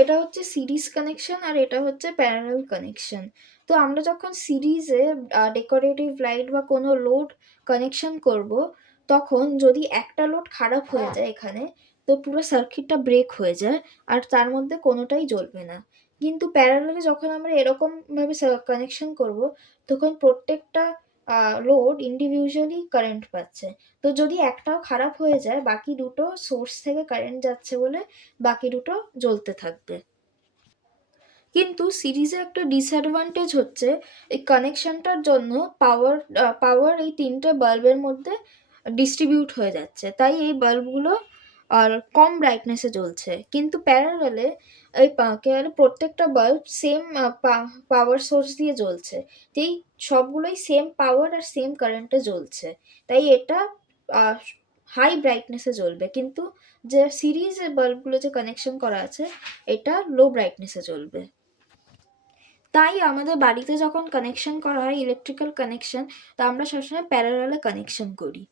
এটা হচ্ছে series connection আর এটা হচ্ছে প্যারালাল কানেকশন। তো আমরা যখন সিরিজে ডেকোরেটিভ লাইট বা কোনো লোড কানেকশন করব, তখন যদি একটা লোড খারাপ হয়ে যায় এখানে, তো পুরো সার্কিটটা ব্রেক হয়ে যায় আর তার মধ্যে কোনোটাই জ্বলবে না। কিন্তু প্যারালালে যখন আমরা এরকমভাবে কানেকশন করব, তখন প্রত্যেকটা লোড ইন্ডিভিজুয়ালি কারেন্ট পাচ্ছে। তো যদি একটাও খারাপ হয়ে যায়, বাকি দুটো সোর্স থেকে কারেন্ট যাচ্ছে বলে বাকি দুটো জ্বলতে থাকবে। কিন্তু সিরিজে একটা ডিসঅ্যাডভান্টেজ হচ্ছে, এই কানেকশনটার জন্য পাওয়ার পাওয়ার এই তিনটে বাল্বের মধ্যে ডিস্ট্রিবিউট হয়ে যাচ্ছে, তাই এই বাল্বগুলো আর কম ব্রাইটনেসে জ্বলছে। কিন্তু প্যারালালে এই প্রত্যেকটা বাল্ব সেম পাওয়ার সোর্স দিয়ে জ্বলছে, যেই সবগুলোই সেম পাওয়ার আর সেম কারেন্টে জ্বলছে, তাই এটা হাই ব্রাইটনেসে জ্বলবে। কিন্তু যে সিরিজে বাল্বগুলো যে কানেকশন করা আছে, এটা লো ব্রাইটনেসে জ্বলবে। তাই আমাদের বাড়িতে যখন কানেকশন করা হয় ইলেকট্রিক্যাল কানেকশন, তা আমরা সবসময় প্যারালালে কানেকশন করি।